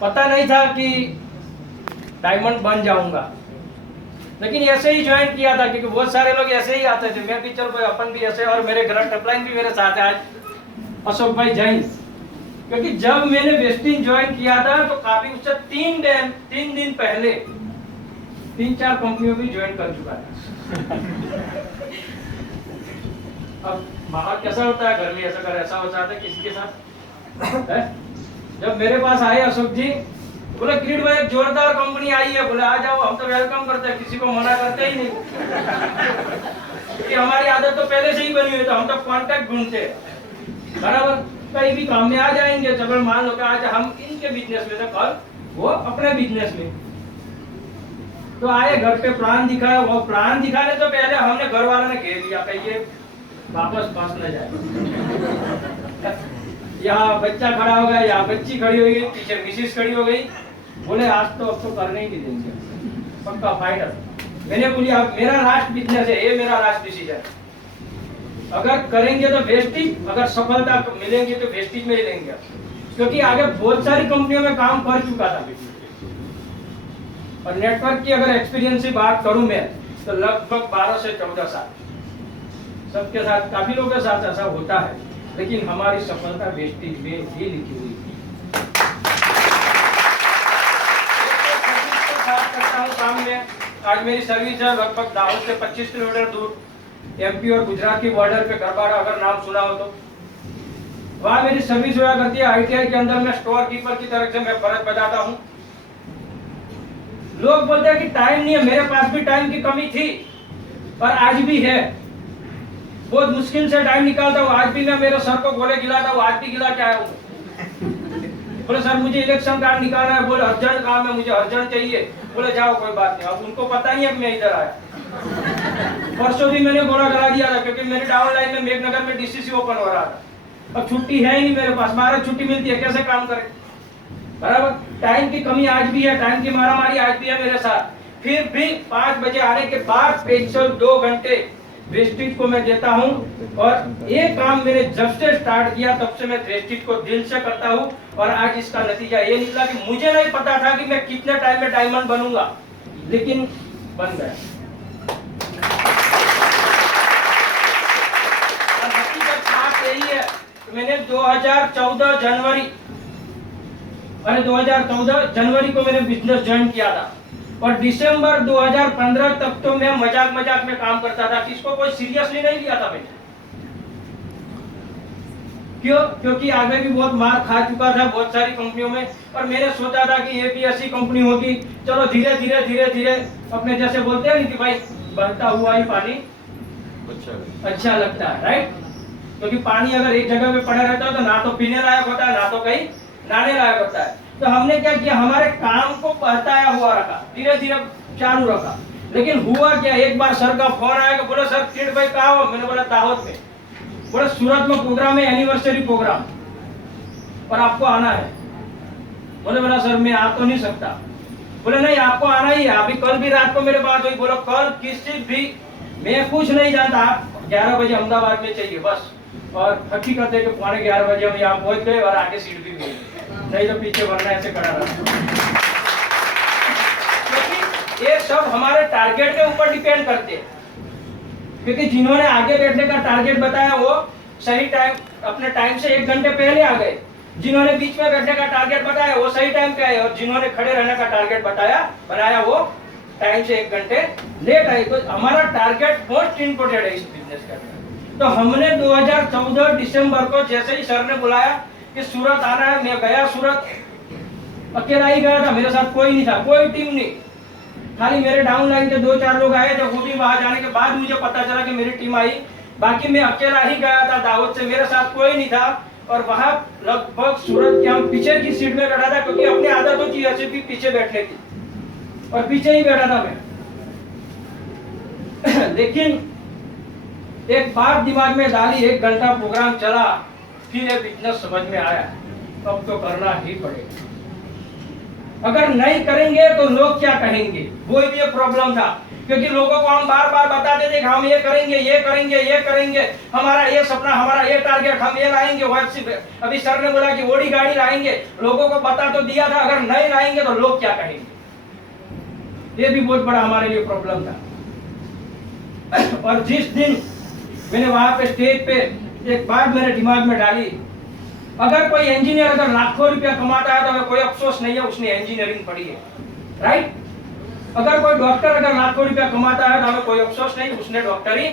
पता नहीं था कि डायमंड बन जाऊंगा, लेकिन ऐसे ही ज्वाइन किया था क्योंकि बहुत सारे लोग ऐसे ही आते थे। मैं भी चल भाई अपन भी ऐसे, और मेरे ग्रैंड अपलाइन भी मेरे साथ है आज अशोक भाई जैन। क्योंकि जब मैंने वेस्टिन ज्वाइन किया था तो काफी उससे 3 दिन पहले 3-4 कंपनियों भी ज्वाइन कर चुका था। अब बाहर कैसा होता है, घर में ऐसा हो जाता है किसी के साथ है? जब मेरे पास आए अशोक जी, बोले किरीट भाई एक जोरदार कंपनी आई है, बोले आ जाओ, हम तो वेलकम करते हैं, किसी को मना करते ही नहीं। क्योंकि हमारी आदत तो पहले से ही बनी हुई है, तो हम तो कांटेक्ट ढूंढते हैं बराबर, कहीं भी काम में आ जाएंगे। चलो मान लो कि आज हम इनके बिजनेस में थे, कल वो अपने बिजनेस में, तो आए घर पे प्लान दिखाया। वो प्लान दिखाने तो पहले हमने घर वालों ने घेर लिया, कहिए वापस फंस न जाए। यहाँ बच्चा खड़ा हो गया, यहाँ बच्ची खड़ी हो गई, पीछे मिसिस खड़ी हो गई। बोले आज तो अब तो करने ही नहीं देंगे, पक्का फाइटर। मैंने बोली अब मेरा लास्ट बिजनेस है, ये मेरा लास्ट डिसीजन। अगर करेंगे तो वेस्टिज, अगर सफलता मिलेंगे तो वेस्टिज में ही लेंगे, क्योंकि आगे बहुत सारी कंपनियों में काम कर चुका था। और नेटवर्क की अगर एक्सपीरियंस की बात करूं मैं, तो लगभग 12 से 14 साल सबके साथ, काफी लोगों के साथ ऐसा होता है, लेकिन हमारी सफलता वेस्टिज में ही लिखी हुई थी। काम में आज मेरी सर्विस है लगभग दाहोद से 25 किलोमीटर दूर, एमपी और गुजरात की बॉर्डर पे गरबाड़ा, अगर नाम सुना हो तो। वहां मेरी सर्विस हुआ करती है। आईटीआई के अंदर मैं स्टोर कीपर की तरफ से मैं फर्ज बजाता हूँ। लोग बोलते हैं कि टाइम नहीं है, मेरे पास भी टाइम की कमी थी और आज भी है। बहुत मुश्किल से टाइम निकालता हूँ। आज भी मैं मेरे सर को गोले गिलाता हूँ, आज भी गिला के आया हूँ। बोले सर मुझे इलेक्शन कार्ड निकालना है, बोले अर्जेंट काम है, मुझे अर्जेंट चाहिए। बोले जाओ कोई बात नहीं। अब उनको पता नहीं है कि मैं इधर आया। परसों भी मैंने गोला करा दिया था, क्योंकि मेरे डाउन लाइन में मेघनगर में डीसीसी ओपन हो रहा था। अब छुट्टी है ही नहीं मेरे पास, 12 छुट्टी मिलती है, कैसे काम करें बराबर। टाइम की कमी आज भी है, टाइम की मारामारी आज भी है मेरे साथ। फिर भी 5 बजे आने के बाद स्पेशल 2 घंटे वेस्टिज को मैं देता हूं। और ये काम मैंने जब से स्टार्ट किया तब से मैं वेस्टिज को दिल से करता हूं। और आज इसका नतीजा ये निकला कि मुझे नहीं पता था कि मैं कितने टाइम में डायमंड बनूंगा, लेकिन बन गया। हकीकत बात यही है। मैंने 2014 जनवरी को मैंने बिजनेस ज्वाइन किया था, और दिसंबर 2015 तक तो मैं मजाक में काम करता था, किसको कोई सीरियसली नहीं लिया था मैंने। क्यों? क्योंकि आगे भी बहुत मार खा चुका था बहुत सारी कंपनियों में, और मैंने सोचा था कि ये भी ऐसी कंपनी होगी, चलो धीरे धीरे अपने जैसे बोलते हैं कि भाई बहता हुआ ही पानी अच्छा लगता है, राइट। क्योंकि पानी अगर एक जगह पे पड़ा रहता है तो ना तो पीने लायक होता है, ना तो कहीं नहाने लायक होता है। तो हमने क्या किया, हमारे काम को बहताया हुआ रखा, धीरे धीरे चालू रखा। लेकिन हुआ क्या, एक बार सर का फोन आया, बोले सर किरीट भाई कहाँ हो? मैंने बोला दाहोद में। बोले सूरत में प्रोग्राम है, एनिवर्सरी प्रोग्राम, और आपको आना है। बोला सर मैं आ तो नहीं सकता। बोले नहीं आपको आना ही है। अभी कल भी रात को मेरे बात हुई, बोलो कल किसी भी, मैं कुछ नहीं जानता, आप 11 बजे अहमदाबाद में चाहिए बस। और हकीकत है कि 11:15 बजे हम यहाँ पहुंच गए, और आगे सीट भी मिली, नहीं तो पीछे वरना ऐसे खड़ा रहा। ये सब हमारे टारगेट के ऊपर डिपेंड करते हैं, क्योंकि जिन्होंने आगे बैठने का टारगेट बताया वो सही टाइम, अपने टाइम से 1 घंटे पहले आ गए। जिन्होंने बीच में बैठने का टारगेट बताया वो सही टाइम पे आए, और जिन्होंने खड़े रहने का टारगेट बनाया वो टाइम से 1 घंटे लेट आए। तो हमारा टारगेट मोस्ट इम्पोर्टेंट है इस बिजनेस का। तो हमने 2014 दिसंबर को जैसे ही सर ने बुलाया कि सूरत आना है, मैं गया सूरत। अकेला ही गया था, मेरे साथ कोई नहीं था, कोई टीम नहीं, खाली मेरे डाउन लाइन के 2-4 लोग आए थे। वो भी वहां जाने के बाद मुझे पता चला कि मेरी टीम आई। बाकी मैं अकेला ही गया था दाहोद से, मेरे साथ कोई नहीं था। और वहां लगभग सूरत के हम पीछे की सीट में बैठा था, क्योंकि अपनी आदत होती है ऐसे भी पीछे बैठने की, और पीछे ही बैठा था मैं। लेकिन एक बात दिमाग में डाली, 1 घंटा प्रोग्राम चला, फिर ये बिजनेस समझ में आया, अब तो करना ही पड़ेगा। अगर नहीं करेंगे तो लोग क्या कहेंगे, वो भी एक प्रॉब्लम था। क्योंकि लोगों को हम बार बार बताते थे कि हम ये करेंगे, ये करेंगे, ये करेंगे, हमारा ये सपना, हमारा ये टारगेट, हम ये लाएंगे। अभी सर ने बोला कि ओडी गाड़ी लाएंगे, लोगों को बता तो दिया था, अगर नहीं लाएंगे तो लोग क्या कहेंगे, ये भी बहुत बड़ा हमारे लिए प्रॉब्लम था। और जिस दिन मैंने वहां पे स्टेज पे एक बात मेरे दिमाग में डाली, अगर कोई इंजीनियर अगर लाखों रुपया कमाता है तो हमें कोई अफसोस नहीं है उसने इंजीनियरिंग पढ़ी है, राइट। अगर कोई डॉक्टर अगर लाखों रुपया कमाता है तो हमें कोई अफसोस नहीं उसने डॉक्टरी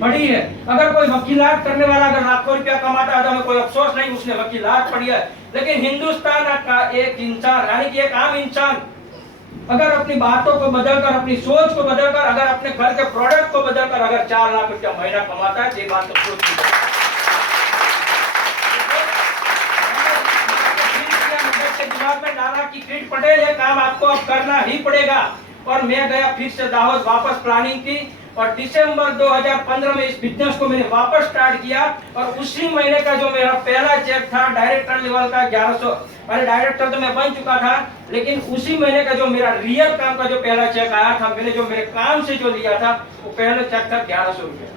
पढ़ी है। अगर कोई वकीलात करने वाला अगर लाखों रुपया कमाता है तो हमें कोई अफसोस नहीं उसने वकीलात पढ़ी है। लेकिन हिंदुस्तान का एक इंसान यानी कि एक आम इंसान अगर अपनी बातों को बदलकर, अपनी सोच को बदलकर, अगर अपने घर के प्रोडक्ट को बदलकर अगर 4 लाख रुपया महीना कमाता है, ये बात तो सोच दिमाग में डाला कि किरीट पटेल ये काम आपको अब करना ही पड़ेगा। और मैं गया फिर से दाहोद, वापस प्लानिंग की और दिसंबर 2015 में इस बिजनेस को मैंने वापस स्टार्ट किया। और उसी महीने का जो मेरा पहला चेक था डायरेक्टर लेवल का 1100, अरे डायरेक्टर तो मैं बन चुका था, लेकिन उसी महीने का जो मेरा रियल काम का जो पहला चेक आया था, मैंने जो मेरे काम से जो लिया था वो पहले चेक था 1100 रुपये।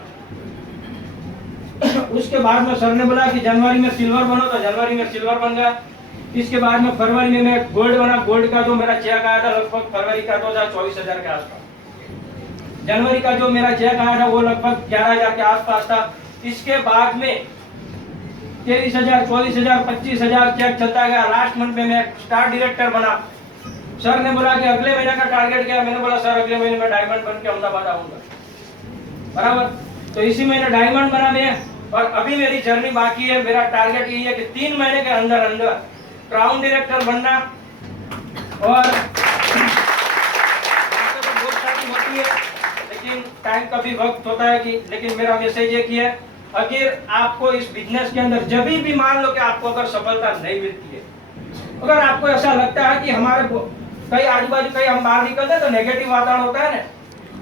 उसके बाद में सर ने बोला कि जनवरी में सिल्वर बनो, तो जनवरी में सिल्वर बन गया। इसके बाद में फरवरी में मैं गोल्ड बना। गोल्ड का जो मेरा चेक आया था लगभग फरवरी का 24,000 के आसपास। जनवरी का जो मेरा चेक आया था वो लगभग 11,000 के आसपास था। इसके बाद में 23,000, 24,000, 25,000 चेक चलता गया। लास्ट मंथ में मैं स्टार डायरेक्टर बना। सर ने बोला कि अगले महीने का टारगेट क्या है, मैंने बोला सर अगले महीने में डायमंड बन के अहमदाबाद आऊंगा, बराबर। तो इसी महीने डायमंड बना मैं। और अभी मेरी जर्नी बाकी है। मेरा टारगेट यही है कि 3 महीने के अंदर अंदर क्राउन डायरेक्टर बनना। और तो बहुत सारी होती है, लेकिन टाइम का भी वक्त होता है कि, लेकिन मेरा मैसेज ये है, अगर आपको इस बिजनेस के अंदर जब भी मान लो कि आपको अगर सफलता नहीं मिलती है, अगर आपको ऐसा लगता है कि हमारे कई आजू बाजू कहीं हम बाहर निकलते हैं तो नेगेटिव वातावरण होता है ना,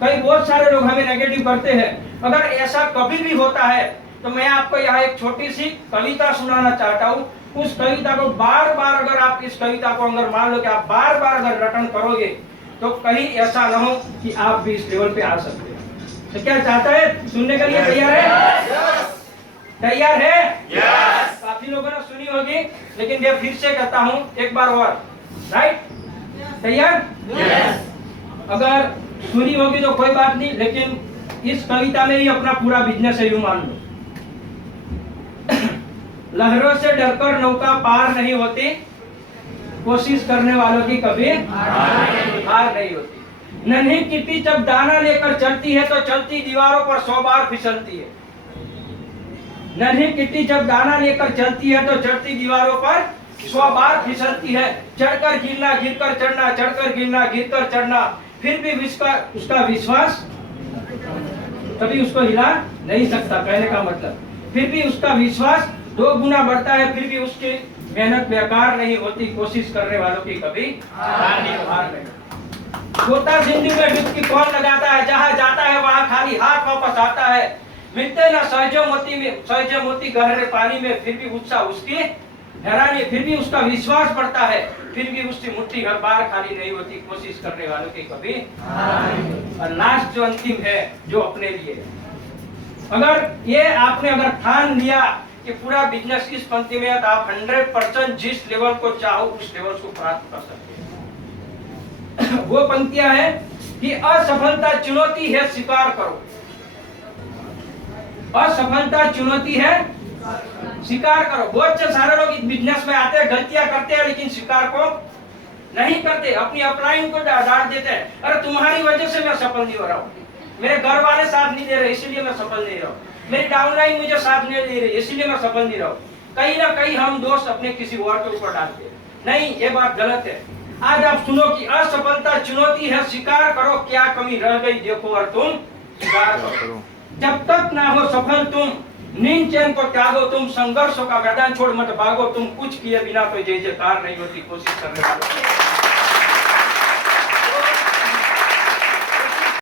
कई बहुत सारे लोग हमें नेगेटिव करते हैं, अगर ऐसा कभी भी होता है तो मैं आपको यहाँ एक छोटी सी कविता सुनाना चाहता हूँ। उस कविता को बार बार अगर आप इस कविता को अगर मान लो कि आप बार बार अगर रटन करोगे तो कहीं ऐसा ना हो कि आप भी इस लेवल पे आ सकते हैं। तो क्या चाहता है, सुनने के लिए तैयार है? तैयार है? काफी लोगों ने सुनी होगी, लेकिन मैं फिर से कहता हूँ एक बार और, राइट? तैयार? अगर सुनी होगी तो कोई बात नहीं, लेकिन इस कविता में ही अपना पूरा बिजनेस है, यूं मान लो। लहरों से डरकर नौका पार नहीं होती, कोशिश करने वालों की कभी हार नहीं होती। नन्ही किटी जब दाना लेकर चलती है तो चलती दीवारों पर 100 बार फिसलती है। नन्ही किटी जब दाना लेकर चलती है तो चढ़ती दीवारों पर 100 बार फिसलती है। चढ़कर गिरना, गिरकर चढ़ना, चढ़कर गिरना, गिरकर चढ़ना, फिर भी उसका विश्वास कभी उसको हिला नहीं सकता। कहने का मतलब, फिर भी उसका विश्वास 2 गुना बढ़ता है, फिर भी उसकी मेहनत बेकार नहीं होती, कोशिश करने वालों की कभी हार नहीं। छोटा जिंदगी में डुबकी कौन लगाता है, जहाँ जाता है वहाँ खाली हाथ वापस आता है। मिलते ना सहजे मोती गहरे पानी में, फिर भी उत्साह उसकी हैरानी, फिर भी उसका विश्वास बढ़ता है, फिर भी उसकी मुट्ठी हर बार खाली नहीं होती, कोशिश करने वालों की कभी। और लास्ट जो अंतिम है, जो अपने लिए, अगर ये आपने अगर ठान लिया कि पूरा बिजनेस इस पंक्ति में है, तो आप 100% जिस लेवल को चाहो उस लेवल को प्राप्त कर सकते हैं। वो पंक्तियां हैं कि असफलता चुनौती है, स्वीकार करो। असफलता चुनौती है, स्वीकार करो। बहुत से सारे लोग इस बिजनेस में आते हैं, गलतियां करते हैं, लेकिन स्वीकार को नहीं करते, अपनी अपलाइन को डांट देते हैं। अरे तुम्हारी वजह से मैं सफल नहीं हो रहा हूँ, मेरे घर वाले साथ नहीं दे रहे इसलिए मैं सफल नहीं रहा हूँ, मेरी डाउनलाइन मुझे साथ नहीं दे रही इसलिए मैं सफल नहीं रहा हूँ। कहीं ना कहीं हम दोस्त अपने किसी और के ऊपर डालते हैं। नहीं, ये बात गलत है। आज आप सुनो कि असफलता चुनौती है, स्वीकार करो, क्या कमी रह गई देखो और तुम स्वीकार करो। जब तक ना हो सफल तुम, नींद चैन को त्यागो तुम, संघर्षों का मैदान छोड़ मत भागो तुम, कुछ किए बिना कोई जय जयकार नहीं होती, कोशिश करने वालों।